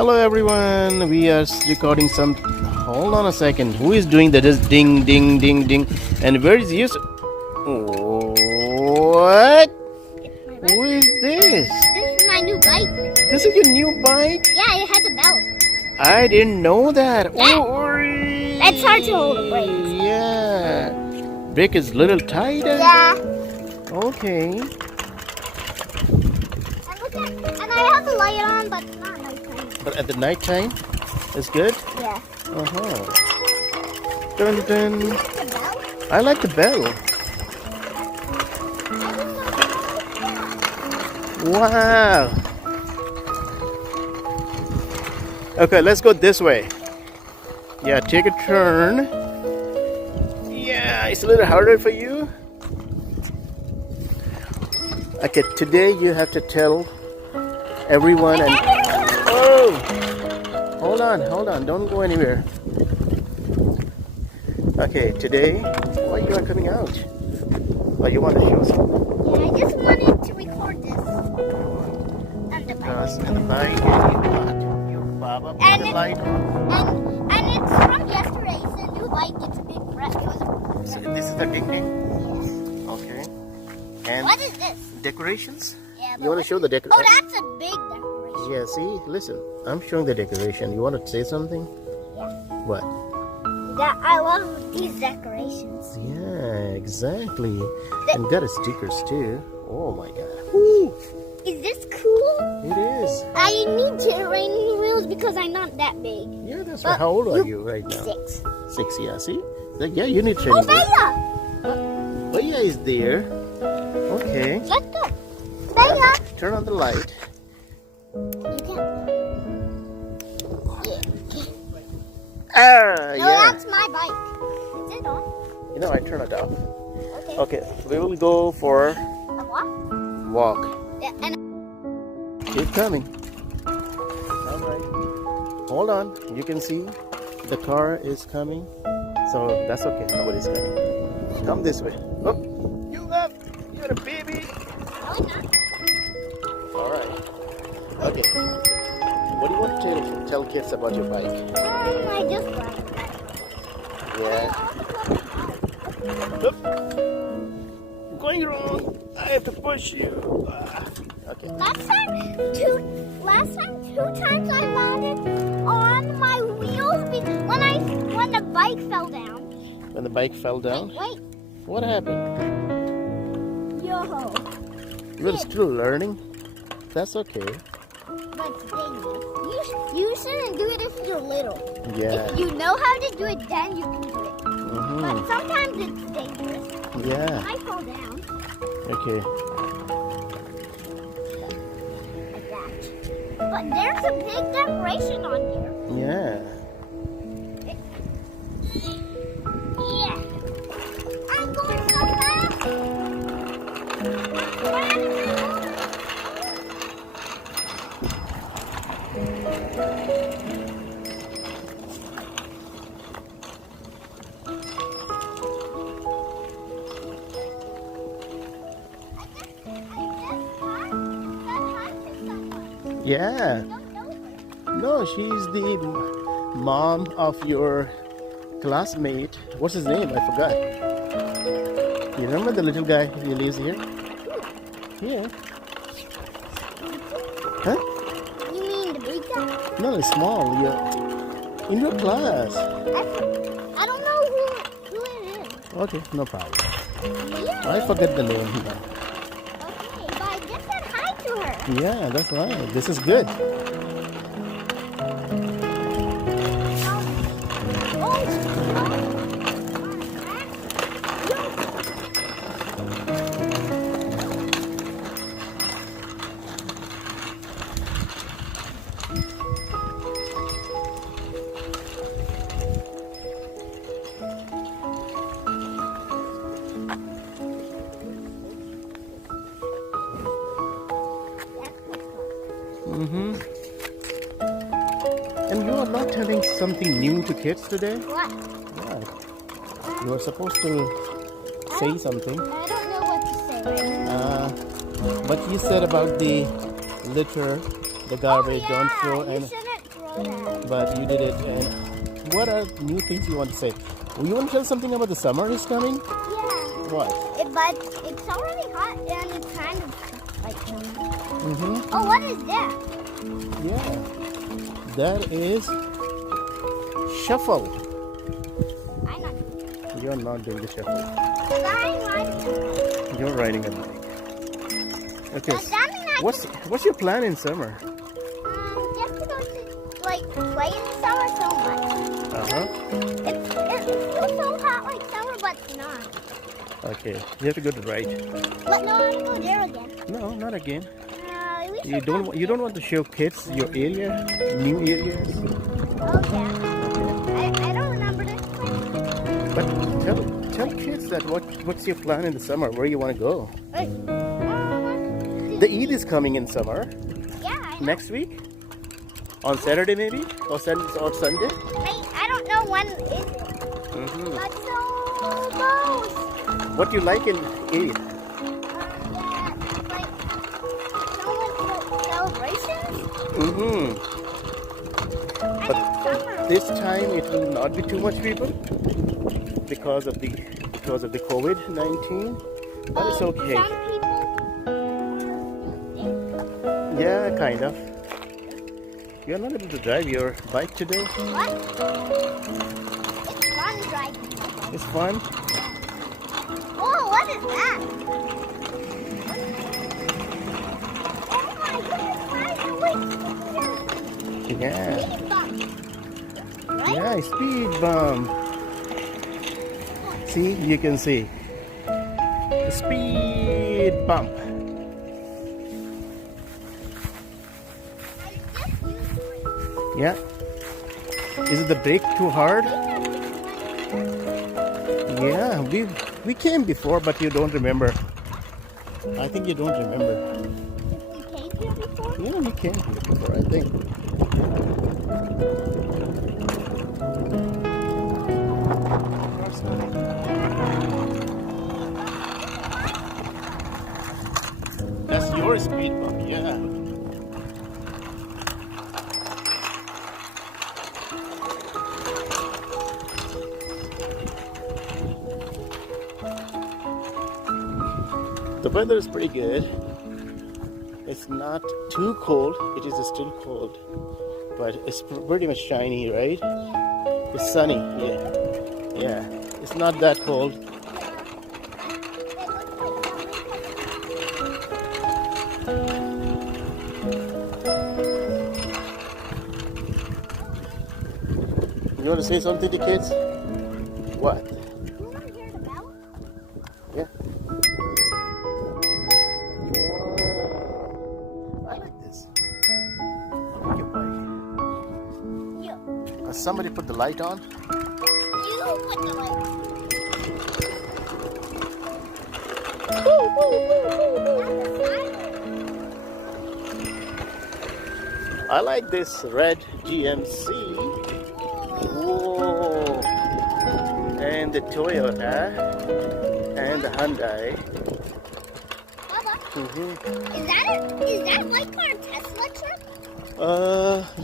Hello everyone, we are recording some. Hold on a second. Who is doing the this ding ding ding ding? And where is Yousuf? What? Who is this? This is my new bike. This is your new bike? Yeah, it has a belt. I didn't know that. That's hard to hold a brake. Yeah. Brake is a little tighter. Yeah. Okay. And I have the light on, but not nighttime. But at the night time, it's good? Yeah. Uh-huh. Dun dun. The belt? I like the bell. Wow. Okay, let's go this way. Yeah, take a turn. Yeah, it's a little harder for you. Okay, today you have to tell everyone and oh, hold on, don't go anywhere. Okay, today, why you are coming out? Oh, you want to show something? Yeah, I just wanted to record this. And the bike. Because at night you need not. Your Baba put the light on. And it's from yesterday. It's a new bike. It's a big press. So this is the big thing? Okay. And What is this? decorations? Yeah, You want to show the Oh, decoration? that's a big decoration. Yeah, see, listen, I'm showing the decoration. You want to say something? Yeah. What? Yeah, I love these decorations. Yeah, exactly. And got stickers too. Oh my god. Woo. Is this cool? It is. I need training wheels because I'm not that big. Yeah, that's But right. How old are you right now? 6. 6, yeah, see? Like, yeah, you need Oh, training. Bella! Oh, yeah, is there. Okay. Let's go. Bella! Turn on the light. You can. Ah, No, yeah. that's my bike. Is it on? You know, I turn it off. Okay. Okay, we will go for A what? walk. Yeah, and Keep coming. All right. Hold on. You can see the car is coming. So that's okay. Nobody's coming. Come this way. Oh, you left. You're a baby. no, it's not. All right. Okay. What do you want to tell kids about your bike? I just bought it. Yeah. Oop. Going wrong. I have to push you. Okay. Last time, two times I landed on my wheels when the bike fell down. When the bike fell down? Wait. What happened? Yo. You're still learning? That's okay. But it's dangerous. You shouldn't do it if you're little. Yeah. If you know how to do it, then you can do it. Mm-hmm. But sometimes it's dangerous. Yeah. I fall down Okay. like that. But there's a big decoration on here. Yeah. Yeah. I'm going so fast. Yeah. No, she's the mom of your classmate. What's his name? I forgot. You remember the little guy who lives here? Yeah. Huh? You mean the big guy? No, it's small. You're in your class. I don't know who it is. Okay, no problem. Yeah. I forget the name. Okay, but I just said hi to her. Yeah, that's right. This is good. Mm-hmm. And you are not telling something new to kids today? What? Yeah. You are supposed to say something. I don't know what to say right now. But you said about the litter, the garbage, don't throw, You and shouldn't that. but you did it. And what are new things you want to say? You want to tell something about the summer is coming? Yeah. What? But it's already hot and it's kind of like summer. Mm-hmm. Oh, what is that? Yeah. That is shuffle. I'm not. You're not doing the shuffle. Because I'm riding. You're riding a bike. Okay. Does that mean I What's your plan in summer? just to go to like play in the summer so much. Uh-huh. It feels so hot like summer, but it's not. Okay. You have to go to ride. But no, I want to go there again. No, not again. We You should don't go- you don't want to show kids your area, new areas. Oh yeah. I don't remember this place. But tell kids that what's your plan in the summer? Where you want to go? Wait. The Eid is coming in summer. Yeah. I know. Next week? On Saturday maybe? Or Sunday? Wait, I don't know when is it. Mm-hmm. But so close. What you like in Eid? Yeah, like so much celebrations. Mm-hmm. I But think summer. this time it will not be too much people because of the COVID-19. But it's okay. Some people. Yeah, kind of. You're not able to drive your bike today. What? It's fun driving. It's fun. Oh, what is that? Oh my goodness, wait, Yeah. speed bump. Right? Yeah, speed bump. See, you can see the speed bump. I just used one. Yeah. Is it the brake too hard? Yeah, we came before, but you don't remember. I think you don't remember. We came here before? Yeah, we came here before, I think. That's your speed bump, yeah. The weather is pretty good. It's not too cold. It is still cold, but it's pretty much shiny, right? It's sunny. Yeah, yeah. It's not that cold. You want to say something to kids? What? You want to hear the bell? Yeah. I like this. I'll make your bike. You. Somebody put the light on. You put the light. I like this red GMC. Whoa. And the Toyota and the Hyundai. Baba, Mm-hmm. is that white car a Tesla truck?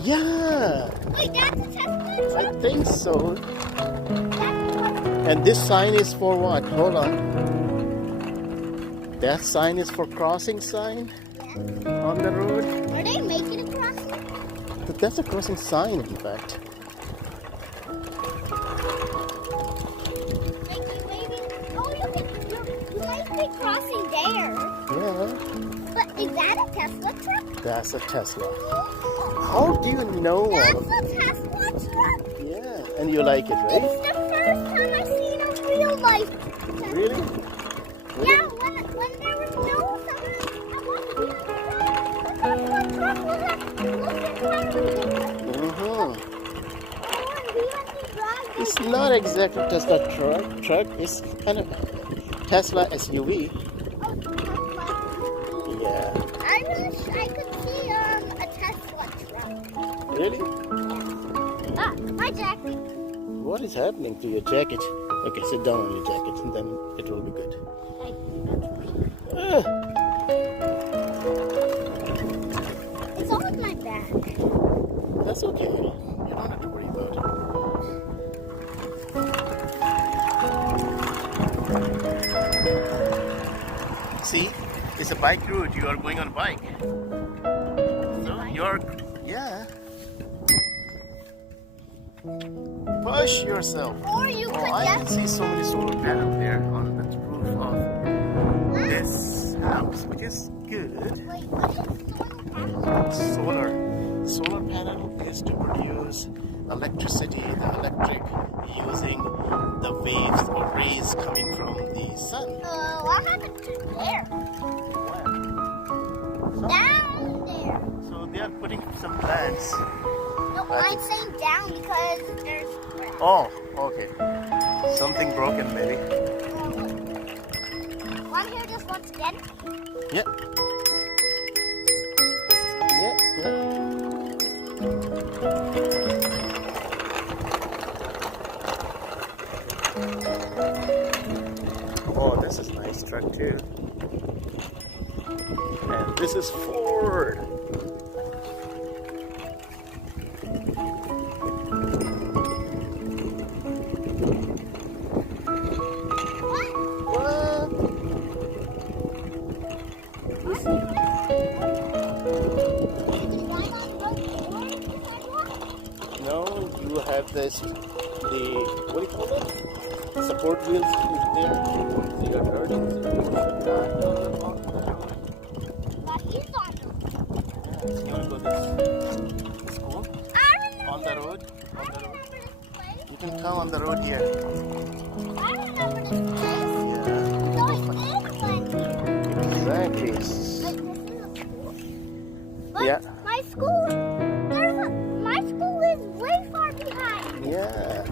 Yeah, Wait, that's a Tesla I truck? think so. That's And this sign is for what? Hold on. That sign is for crossing sign on the road. Are they making a crossing? But that's a crossing sign, in fact. Like you maybe. Oh, you might be crossing there. Yeah, But is that a Tesla truck? that's a Tesla. How do you know all That's of a Tesla truck. Yeah, and you like it, right? It's the first time I've seen a real life Tesla. Really? Yeah, when there was no summer, I wanted to be on the Tesla truck was Mm-hmm. Oh, and we let me drive It's it. not exactly Tesla truck. It's kind of Tesla SUV. Oh, Tesla. Yeah. I wish I could see a Tesla truck. Really? Ah, my jacket. What is happening to your jacket? Okay, sit down on your jacket and then it will be good. Ah, It's on my back. That's okay. You don't have to worry about it. See, it's a bike route. You are going on bike. So you're, yeah. Push yourself. Or you could I can just see so many solar panels there on the roof of this house, which is good. wait, what is solar panel? Solar panel is to produce electricity, the electric, using the waves or rays coming from the sun. What happened to there? Down there. So they are putting some plants. No, I'm saying down because there's. Oh, okay. Something broken maybe. One here just once again. Yep. Yep, yep. Oh, this is a nice truck too. And this is Ford. What? No, you have this, what do you call it? Support wheels there. So you're hurting. But he's on the You want to go to school? I remember. On the road? I remember this place. You can come on the road here. I remember this place. Yeah. So it is one here. Exactly. Like this is a school. But Yeah. my school, my school is way far behind. Yeah.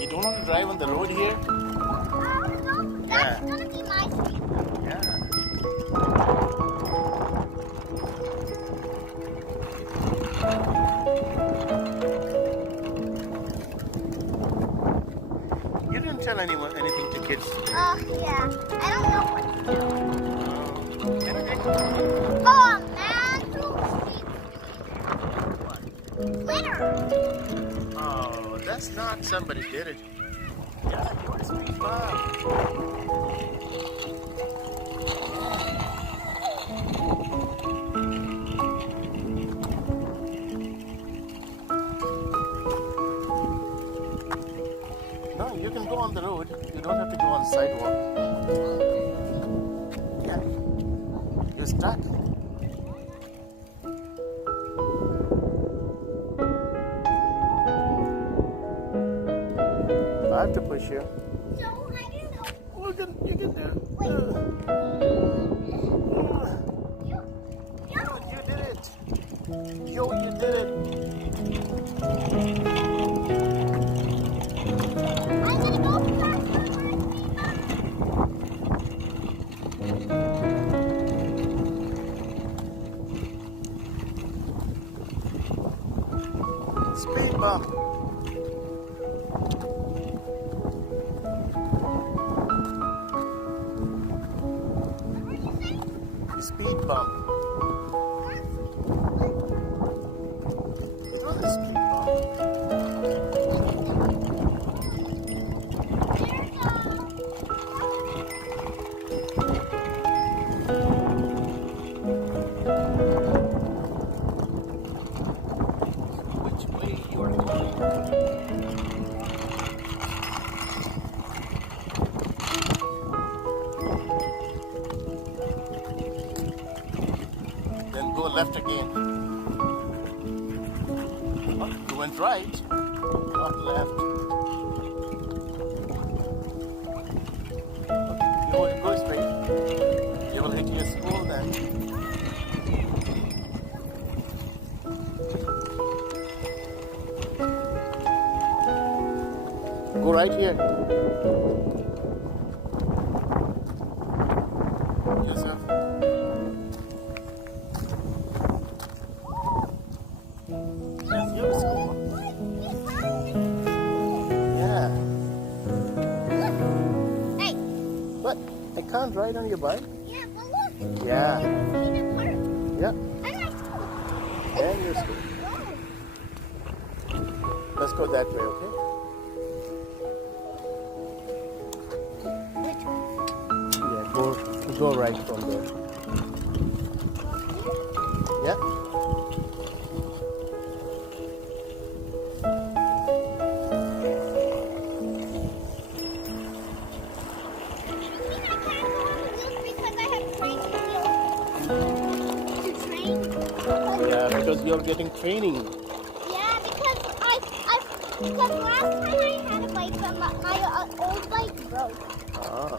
You don't want to drive on the road here? That's gonna be my street. Yeah. You didn't tell anyone anything to kids. Yeah. I don't know what to do. Anything? Oh man, glitter. Oh, that's not somebody did it. Yeah, you want to speed bump. No, you can go on the road. You don't have to go on the sidewalk. Yeah. You're stuck. I have to push you. So I can go. You can do it. Wait. You did it. Yo, you did it. I'm gonna go fast. Speed bump. Speed bump. It was a speed bump. Which way you are going? Then go left again. Oh, you went right, not left. You want to go straight. You will hit your school then. Go right here. Yousuf. That's your school. Yeah. Hey, But I can't ride on your bike. yeah, but look. Yeah. Peanut Park. Yeah. And my school. And your school. Let's go that way, okay? Which one? Yeah, go right from there. Yeah. Yeah, because you're getting training. Yeah, because because last time I had a bike, but my old bike broke. Ah.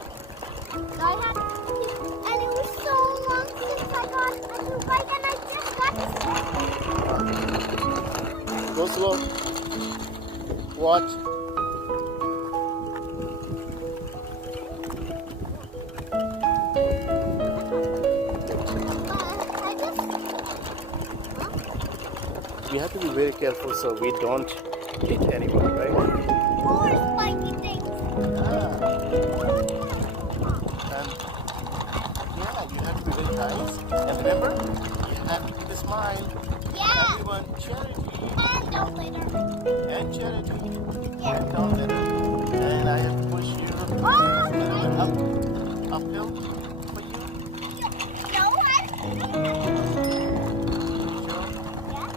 So I had to, and it was so long since I got a new bike, and I just got it. Go slow. Watch. I just, We have to be very careful so we don't hit anyone, right? more spiky things. Yeah. And yeah, you have to be very nice. And remember, you have to give a smile. Yeah. Everyone, charity. And don't litter. And charity. Yeah. And don't let her. And I have to push you a Oh, little bit uphill for you. no one. Sure. Yeah.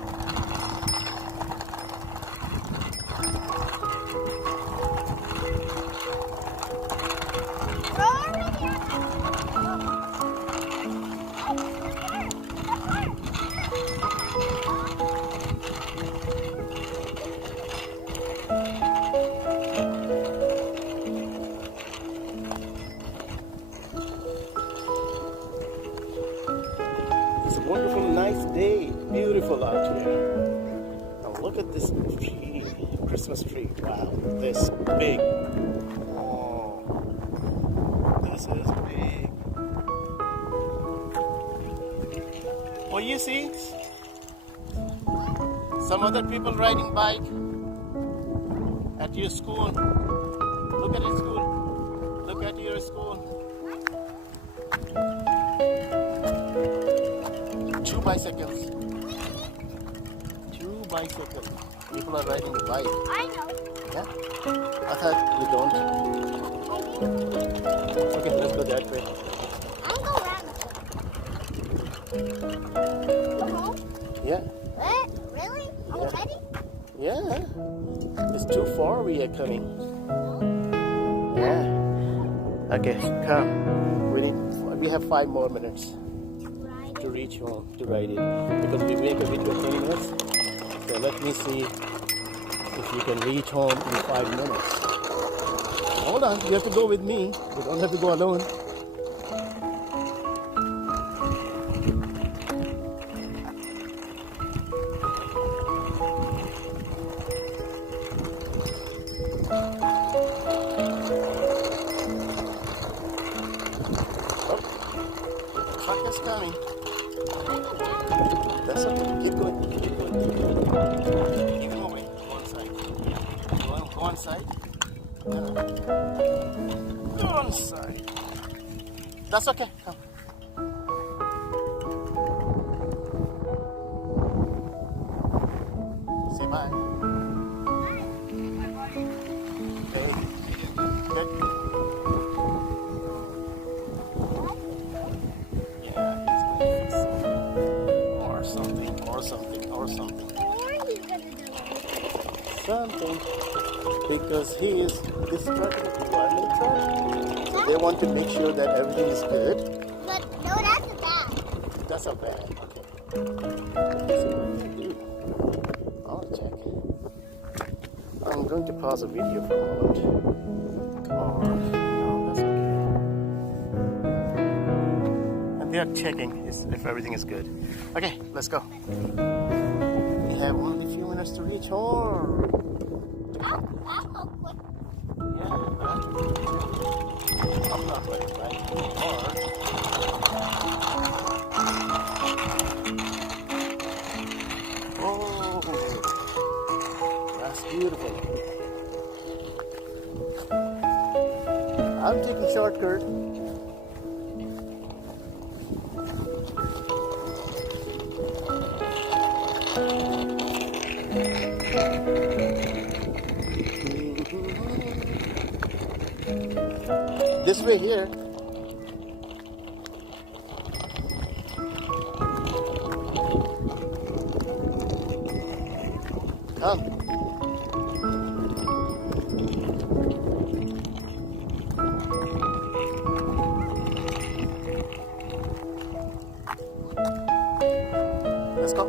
It's a wonderful, nice day. Beautiful out here. Now look at this tree, Christmas tree. Wow, this big. Oh, this is big. Oh, you see? Some other people riding bike at your school. Look at your school. Look at your school. 2 bicycles. 2 bicycles. People are riding a bike. I know. Yeah? I thought you don't. I do. Okay, let's go that way. I'll go around the corner. Go home? Yeah. What? Really? Already? Yeah. It's too far we are coming. Yeah. Okay, come. We have 5 more minutes to reach home to ride it because we make a video 20 minutes. So let me see if you can reach home in 5 minutes. Hold on, you have to go with me. You don't have to go alone. Oh, the truck is coming. That's okay. Keep going. Keep going. Keep it moving. Go on side. Go on side. Go on side. That's okay. Come. Say bye. Okay. Good. Yeah, he's going to fix something. Or something. Or something. Or something. Or he's gonna do Something. Because he is this truck is a environment truck. So they want to make sure that everything is good. But no, that's a bad. That's a bad. Okay. Let's see what they do. I'll check. I'm going to pause the video for a moment. Or no, that's okay. And they are checking if everything is good. Okay, let's go. We have only a few minutes to reach home. I'll go quick. Yeah, I'm not riding bike anymore. Oh, that's beautiful. I'm taking shortcut. This way here. Come. Let's go.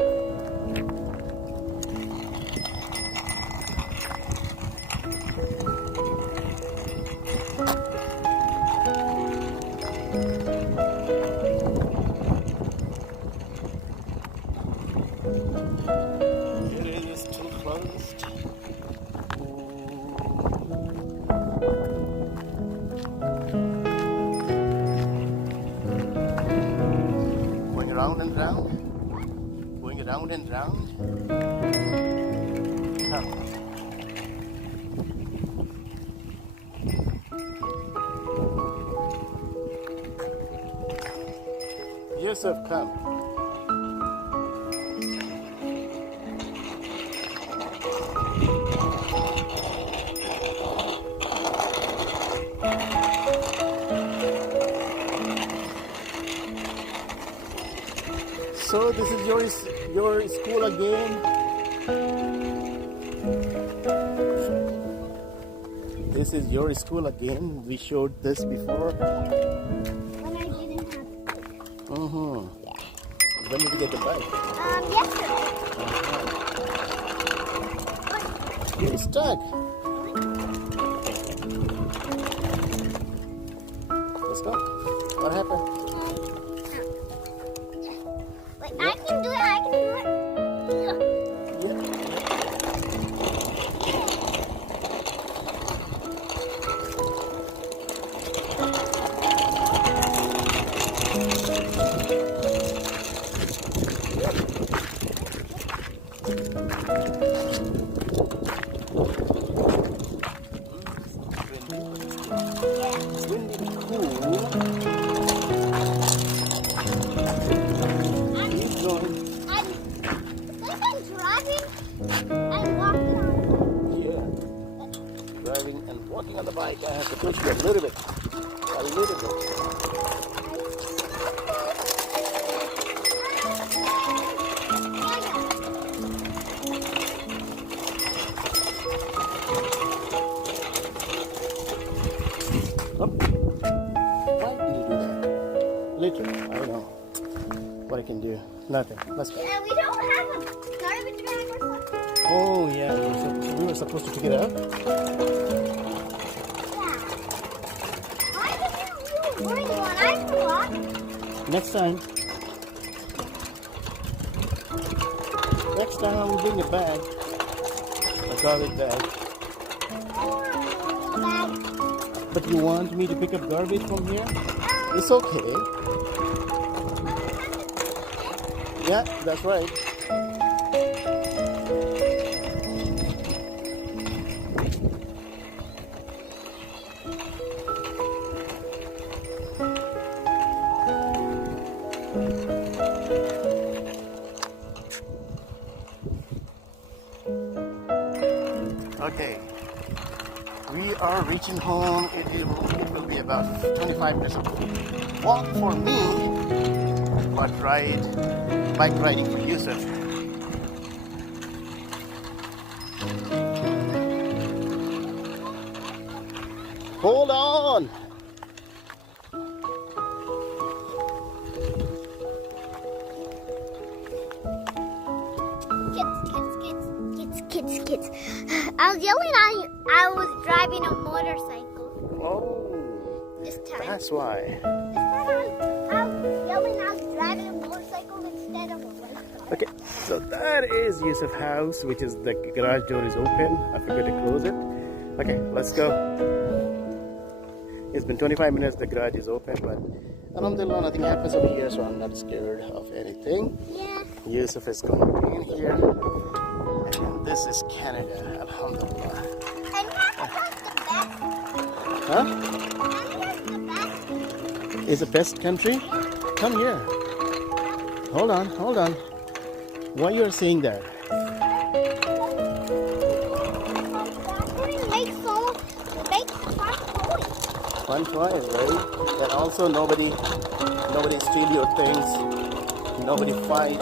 It is too closed. Going around and round. Going round and round. Come. Yousuf, come. So this is your school again. This is your school again. We showed this before. When I didn't have. Mm-hmm. When did you get the bike? Yesterday. You're stuck. Let's go. What happened? Wait, I can do it. I can do it. Walking on the bike, I have to push you a little bit. A little bit. Oh. Why did you do that? Later, I don't know what I can do. Nothing. Let's go. Yeah, we don't have a garbage bag or something. Oh yeah, we were supposed to pick it up. Next time. Next time I will bring a bag. A garbage bag. But you want me to pick up garbage from here? It's okay. Yeah, that's right. Okay, we are reaching home. It will be about 25 minutes of walk for me, but bike riding for Yousuf. Hold on. Kids. I was yelling. I was driving a motorcycle. Oh, This time. that's why. This time I was yelling. I was driving a motorcycle instead of a bike. Okay, so that is Yousuf's house, which is the garage door is open. I forgot to close it. Okay, let's go. It's been 25 minutes. The garage is open, but alhamdulillah, nothing happens over here, so I'm not scared of anything. Yeah. Yousuf is going to be in here. And this is Canada, alhamdulillah. And Canada's the best. Huh? Canada's the best. Is the best country? Come here. Hold on. Why you are saying that? Make fun toys. fun toys, right? And also nobody steal your things, nobody fight,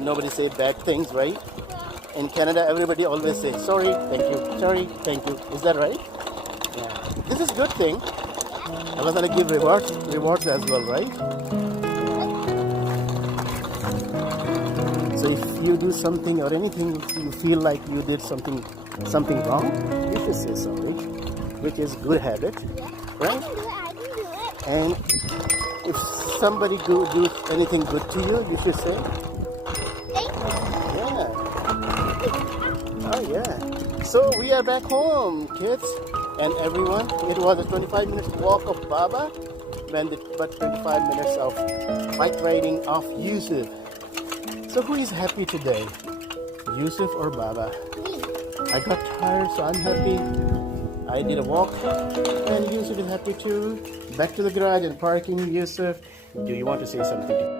nobody say bad things, right? In Canada, everybody always say sorry, thank you, sorry, thank you. Is that right? Yeah. This is good thing. Allah gonna give rewards as well, right? So if you do something or anything you feel like you did something wrong, you should say sorry, which is good habit, right? I can do it. And if somebody do anything good to you, you should say, Thank you. yeah. Oh yeah. So we are back home, kids and everyone. It was a 25-minute walk of Baba, but 25 minutes of bike riding of Yousuf. So who is happy today? Yousuf or Baba? Me. I got tired, so I'm happy. I did a walk, and Yousuf is happy too. Back to the garage and parking. Yousuf, do you want to say something?